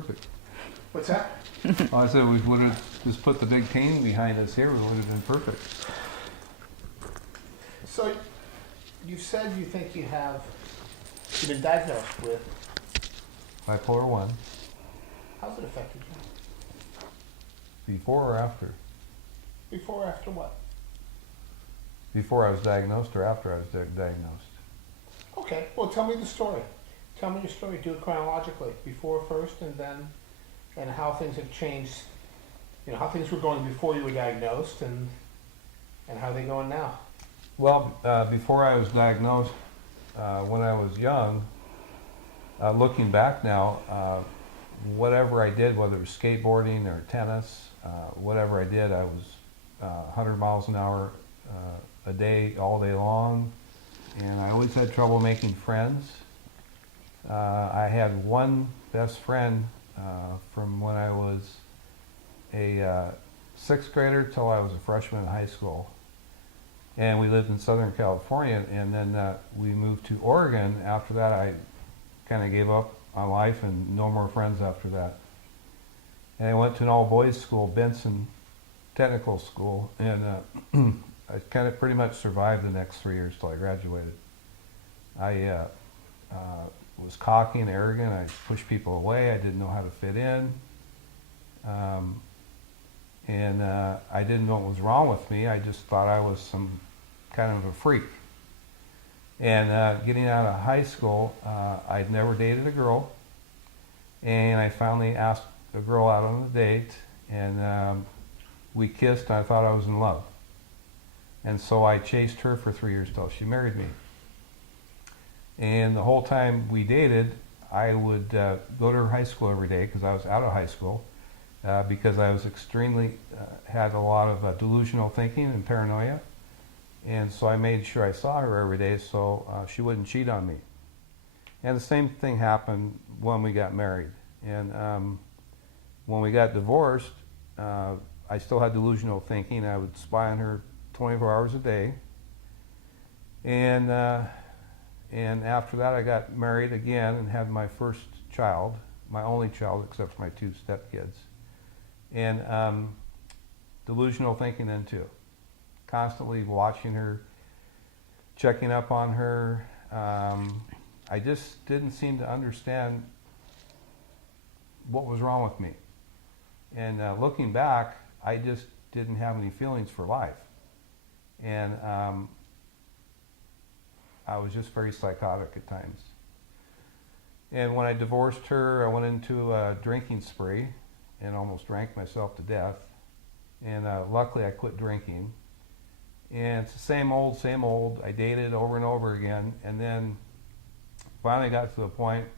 perfect. What's that? I said we would have just put the big cane behind us here, we would have been perfect. So, you said you think you've been diagnosed with, Bipolar 1, how's it affected you? before or after? Before or after what? Before I was diagnosed or after I was diagnosed? Okay, well tell me the story. Tell me your story, do it chronologically, before first and then, and how things have changed, you know, how things were going before you were diagnosed and how they're going now. Well, before I was diagnosed, when I was young, looking back now, whatever I did, whether it was skateboarding or tennis, whatever I did, I was 100 miles an hour a day, all day long, and I always had trouble making friends. I had one best friend from when I was a sixth grader till I was a freshman in high school. And we lived in Southern California, and then we moved to Oregon. After that, I kind of gave up on life and no more friends after that. And I went to an all-boys school, Benson Technical School, and I kind of pretty much survived the next 3 years till I graduated. I was cocky and arrogant. I pushed people away. I didn't know how to fit in. And I didn't know what was wrong with me. I just thought I was some kind of a freak. And getting out of high school, I'd never dated a girl. And I finally asked a girl out on a date, and we kissed, and I thought I was in love. And so I chased her for 3 years till she married me. And the whole time we dated, I would go to her high school every day because I was out of high school. Because I was had a lot of delusional thinking and paranoia. And so I made sure I saw her every day so she wouldn't cheat on me. And the same thing happened when we got married. And when we got divorced, I still had delusional thinking. I would spy on her 24 hours a day. And after that, I got married again and had my first child, my only child except for my 2 stepkids. And delusional thinking then too. Constantly watching her, checking up on her. I just didn't seem to understand what was wrong with me. And looking back, I just didn't have any feelings for life. And I was just very psychotic at times. And when I divorced her, I went into a drinking spree and almost drank myself to death. And luckily I quit drinking. And it's the same old, same old. I dated over and over again. And then finally got to the point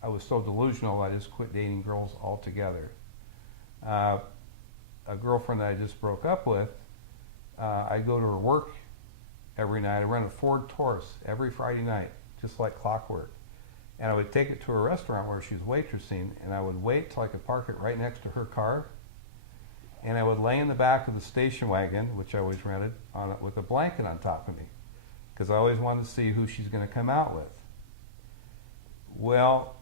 I was so delusional I just quit dating girls altogether. A girlfriend that I just broke up with, I'd go to her work every night. I run a Ford Taurus every Friday night, just like clockwork. And I would take it to a restaurant where she was waitressing, and I would wait till I could park it right next to her car. And I would lay in the back of the station wagon, which I always rented, with a blanket on top of me, because I always wanted to see who she's going to come out with. Well,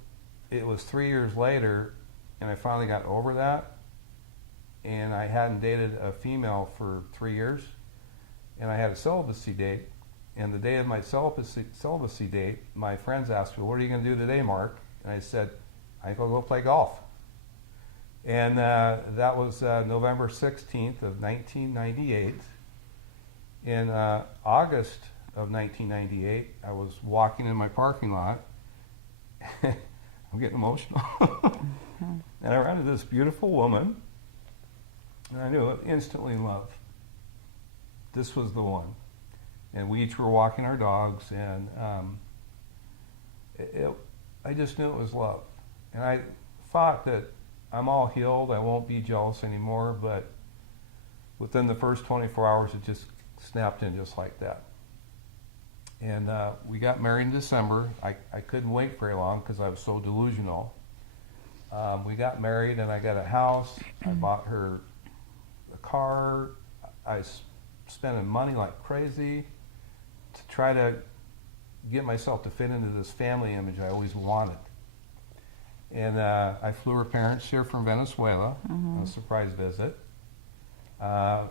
it was 3 years later, and I finally got over that, and I hadn't dated a female for 3 years, and I had a celibacy date. And the day of my celibacy date, my friends asked me, "What are you going to do today, Mark?" And I said, "I'm going to go play golf." And that was November 16th of 1998. In August of 1998, I was walking in my parking lot. I'm getting emotional. And I ran into this beautiful woman, and I knew it, instantly in love. This was the one. And we each were walking our dogs, and I just knew it was love. And I thought that I'm all healed, I won't be jealous anymore, but within the first 24 hours it just snapped in just like that. And we got married in December. I couldn't wait very long because I was so delusional. We got married and I got a house. I bought her a car. I was spending money like crazy to try to get myself to fit into this family image I always wanted. And I flew her parents here from Venezuela on a surprise visit. I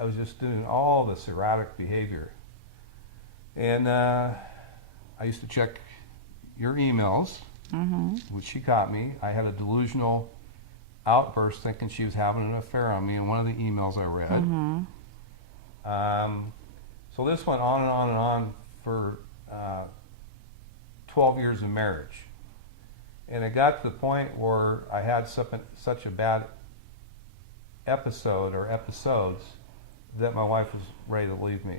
was just doing all this erratic behavior. And I used to check your emails, which she caught me. I had a delusional outburst thinking she was having an affair on me in one of the emails I read. So this went on and on and on for 12 years of marriage. And it got to the point where I had such a bad episode or episodes that my wife was ready to leave me.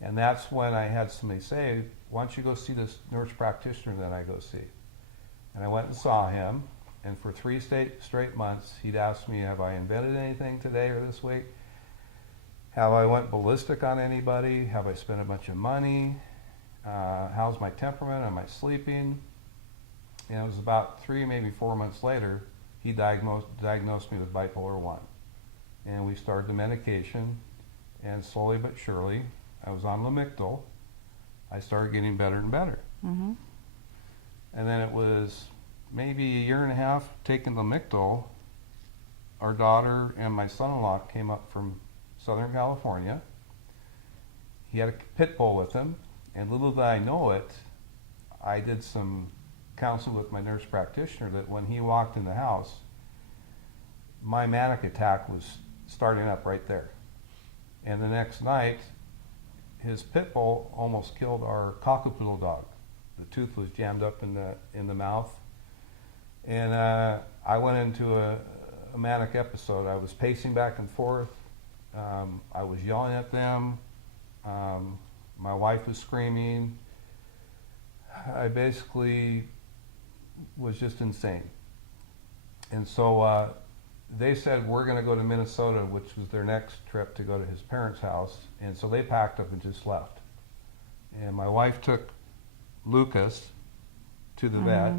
And that's when I had somebody say, why don't you go see this nurse practitioner that I go see? And I went and saw him, and for 3 straight months, he'd ask me, have I invented anything today or this week? Have I went ballistic on anybody? Have I spent a bunch of money? How's my temperament? Am I sleeping? And it was about 3, maybe 4 months later, he diagnosed me with bipolar 1. And we started the medication, and slowly but surely, I was on Lamictal. I started getting better and better. And then it was maybe a year and a half taking Lamictal. Our daughter and my son-in-law came up from Southern California. He had a pit bull with him, and little did I know it, I did some counseling with my nurse practitioner that when he walked in the house, my manic attack was starting up right there. And the next night, his pit bull almost killed our cockapoodle dog. The tooth was jammed up in the mouth. And I went into a manic episode. I was pacing back and forth. I was yelling at them. My wife was screaming. I basically was just insane. And so they said, we're going to go to Minnesota, which was their next trip to go to his parents' house. And so they packed up and just left. And my wife took Lucas to the vet,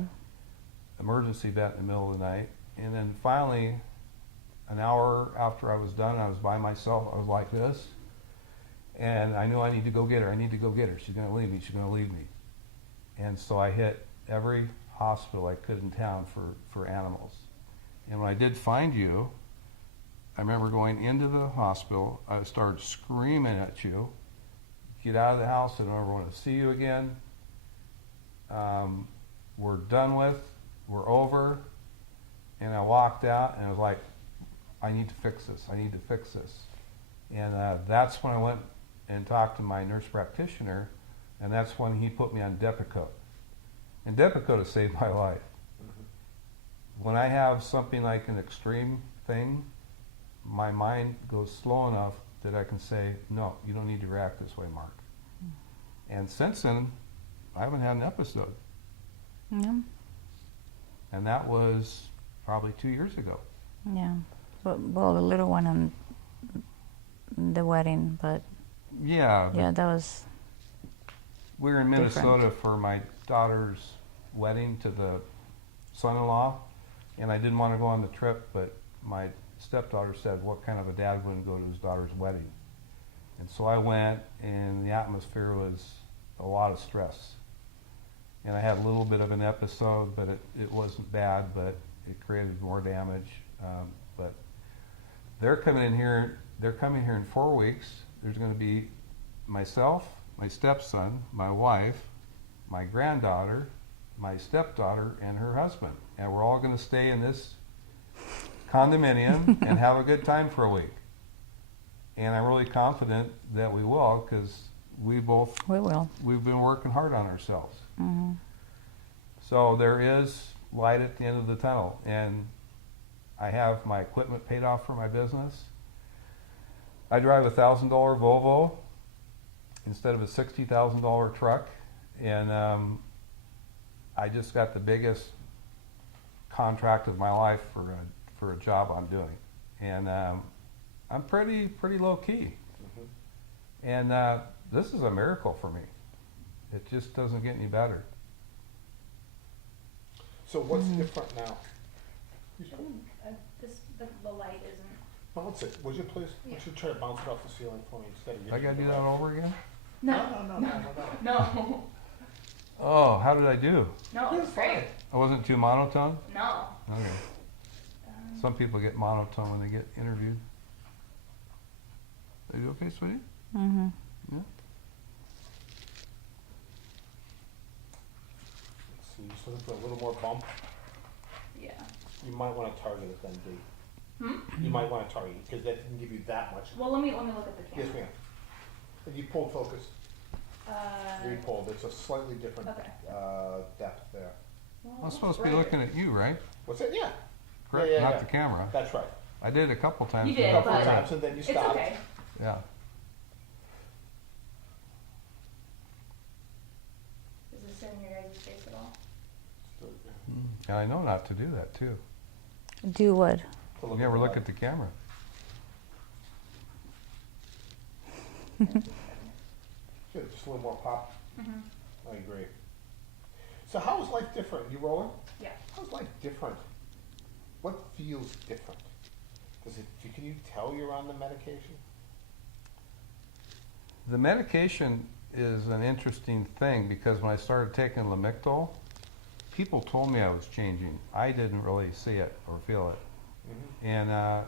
emergency vet in the middle of the night. And then finally, an hour after I was done, I was by myself. I was like this. And I knew I need to go get her. I need to go get her. She's going to leave me. She's going to leave me. And so I hit every hospital I could in town for animals. And when I did find you, I remember going into the hospital. I started screaming at you, get out of the house. I don't ever want to see you again. We're done with. We're over. And I walked out, and I was like, I need to fix this. I need to fix this. And that's when I went and talked to my nurse practitioner, and that's when he put me on Depakote. And Depakote has saved my life. When I have something like an extreme thing, my mind goes slow enough that I can say, no, you don't need to react this way, Mark. And since then, I haven't had an episode. Yeah. And that was probably 2 years ago. Yeah. Well, the little one on the wedding, but Yeah. yeah, that was We were in Minnesota for my daughter's wedding to the son-in-law, and I didn't want to go on the trip, but my stepdaughter said, what kind of a dad wouldn't go to his daughter's wedding? And so I went, and the atmosphere was a lot of stress. And I had a little bit of an episode, but it wasn't bad, but it created more damage. But they're coming here in 4 weeks. There's going to be myself, my stepson, my wife, my granddaughter, my stepdaughter, and her husband. And we're all going to stay in this condominium and have a good time for a week. And I'm really confident that we will, because we've been working hard on ourselves. So there is light at the end of the tunnel, and I have my equipment paid off for my business. I drive a $1,000 Volvo instead of a $60,000 truck, and I just got the biggest contract of my life for a job I'm doing, and I'm pretty low key, and this is a miracle for me. It just doesn't get any better. So what's different now? The light isn't. Bounce it, would you please? Why don't you try to bounce it off the ceiling for me instead of I gotta do that over again? No. No. Oh, how did I do? No, You're it's great. I wasn't too monotone? No. Okay. Some people get monotone when they get interviewed. Are you okay, sweetie? Mm-hmm. Yeah. So you're just looking for a little more bump. Yeah. You might want to target it then, D. Hmm? You might want to target it because that didn't give you that much. Well, let me look at the camera. Yes, ma'am. And you pulled focus. Re-pulled. It's a slightly different Okay. depth there. Well, I'm supposed to be looking at you, right? What's it? Yeah. Correct? Yeah, yeah, Not yeah. the camera. That's right. I did a couple times. You did, A couple but- of times and then you It's stopped. okay. Yeah. Is this in your guys' face at all? And I know not to do that too. Do what? To You ever look at the camera? Good, just a little more pop. Mm-hmm. I agree. So how is life different? You rolling? Yeah. How's life different? What feels different? Can you tell you're on the medication? The medication is an interesting thing because when I started taking Lamictal, people told me I was changing. I didn't really see it or feel it. Mm-hmm. And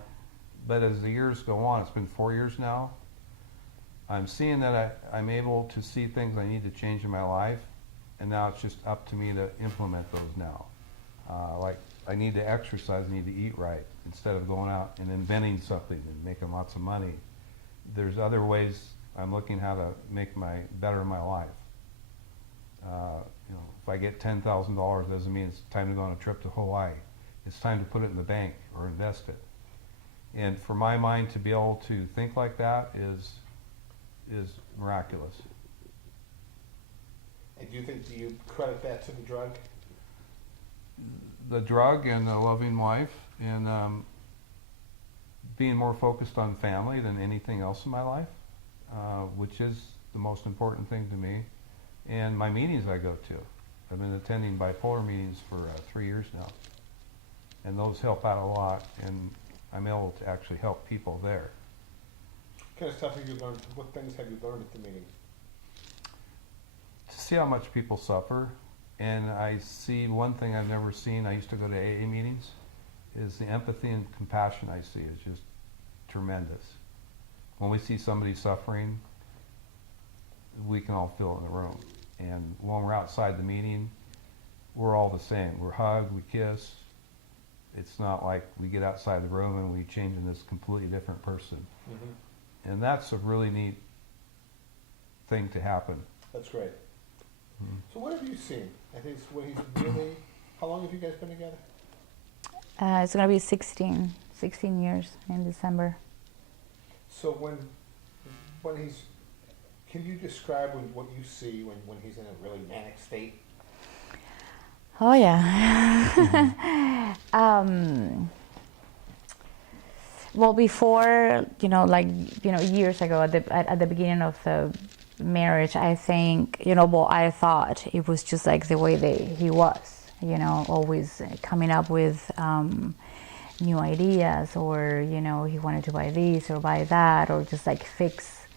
but as the years go on, it's been 4 years now. I'm seeing that I'm able to see things I need to change in my life, and now it's just up to me to implement those now. Like I need to exercise, I need to eat right instead of going out and inventing something and making lots of money. There's other ways I'm looking how to make better my life. If I get $10,000, doesn't mean it's time to go on a trip to Hawaii. It's time to put it in the bank or invest it. And for my mind to be able to think like that is miraculous. And do you credit that to the drug? The drug and the loving wife and being more focused on family than anything else in my life, which is the most important thing to me. And my meetings I go to. I've been attending bipolar meetings for 3 years now. And those help out a lot, and I'm able to actually help people there. What kind of stuff have you learned? What things have you learned at the meeting? To see how much people suffer, and I see one thing I've never seen. I used to go to AA meetings, is the empathy and compassion I see is just tremendous. When we see somebody suffering, we can all feel it in the room. And when we're outside the meeting, we're all the same. We're hugged, we kiss. It's not like we get outside the room and we change into this completely different person. Mm-hmm. And that's a really neat thing to happen. That's great. Mhm. So what have you seen? I think it's when he's really. How long have you guys been together? It's gonna be 16 years in December. So when he's, can you describe what you see when he's in a really manic state? Oh yeah. Well, before, years ago at the beginning of the marriage, I think, I thought it was just like the way that he was, always coming up with new ideas, or, he wanted to buy this or buy that, or just like fix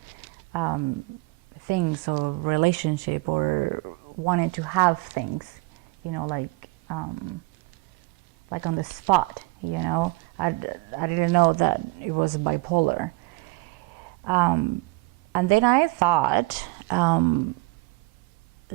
things or relationship, or wanted to have things, like on the spot, I didn't know that it was bipolar. And then I thought,